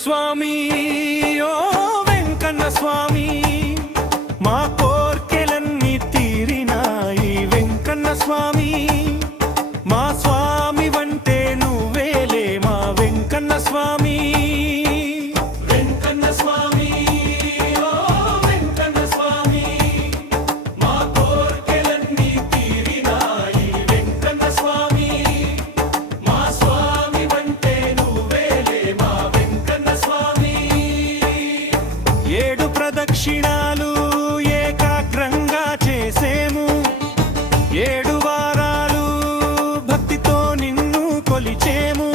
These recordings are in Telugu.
స్వామి ఓ వెంకన్న స్వామి మా కోర్కెలన్నీ తీరినాయి వెంకన్న స్వామి మా స్వామి వంటే నువ్వేలే మా వెంకన్న స్వామి వెంకన్న స్వామి ఓ వెంకన్న స్వామి మా కోర్కెలన్నీ తీరినాయి వెంకన్న స్వామి మా స్వామి వంటే నువ్వేలే మా వెంకన్న స్వామి ఏడు ప్రదక్షిణాలు ఏకాగ్రంగా చేసేము ఏడు వారాలు భక్తితో నిన్ను కొలిచేము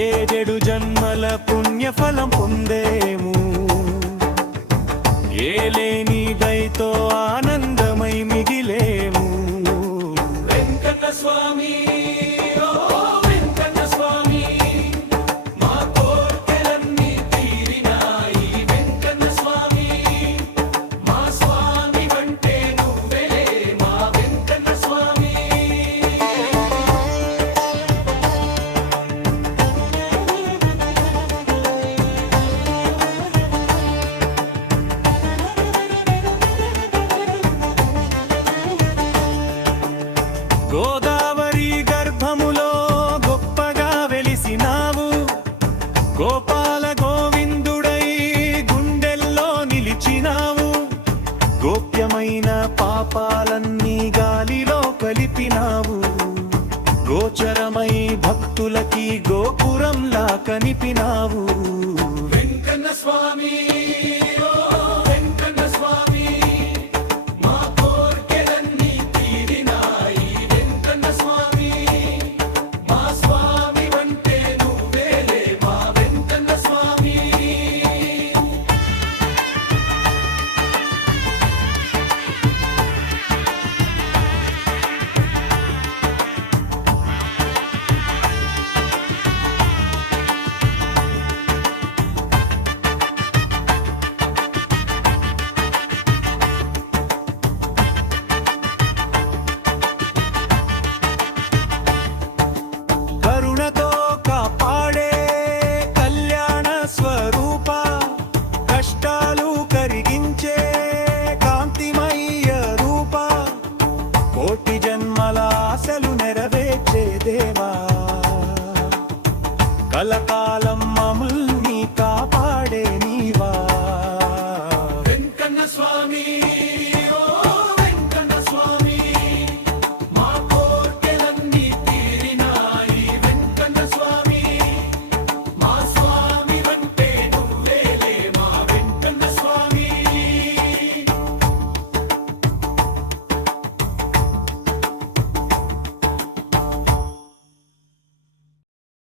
ఏడేడు జన్మల పుణ్యఫలం పొందేము ఏలేని దయతో ఆనందమై మిగిలేము వెంకన్న స్వామి ఓ వెంకన్న స్వామి మా కోర్కెలన్నీ తీరినాయి వెంకన్న స్వామి మా స్వామి వంటే నువ్వేలే మా వెంకన్న స్వామి గోదావరి గర్భములో గొప్పగా వెలిసినావు గోపాల గోవిందుడై గుండెల్లో నిలిచినావు గోప్యమైన పాపాలన్నీ గాలిలో కలిపినావు గోచరమై భక్తులకి గోపురంలా కనిపినావు వెంకన్న స్వామి ఓ వెంకన్న స్వామి మా కోర్కెలన్నీ తీరినాయి వెంకన్న స్వామి మా స్వామి వంటే నువ్వేలే మా వెంకన్న స్వామి కరుణతో కాపాడే కళ్యాణ స్వరూప కష్టాలు కరిగించే కాంతిమయ్య రూప కోటి జన్మల ఆశలు నెరవేర్చే దేవా కలకాల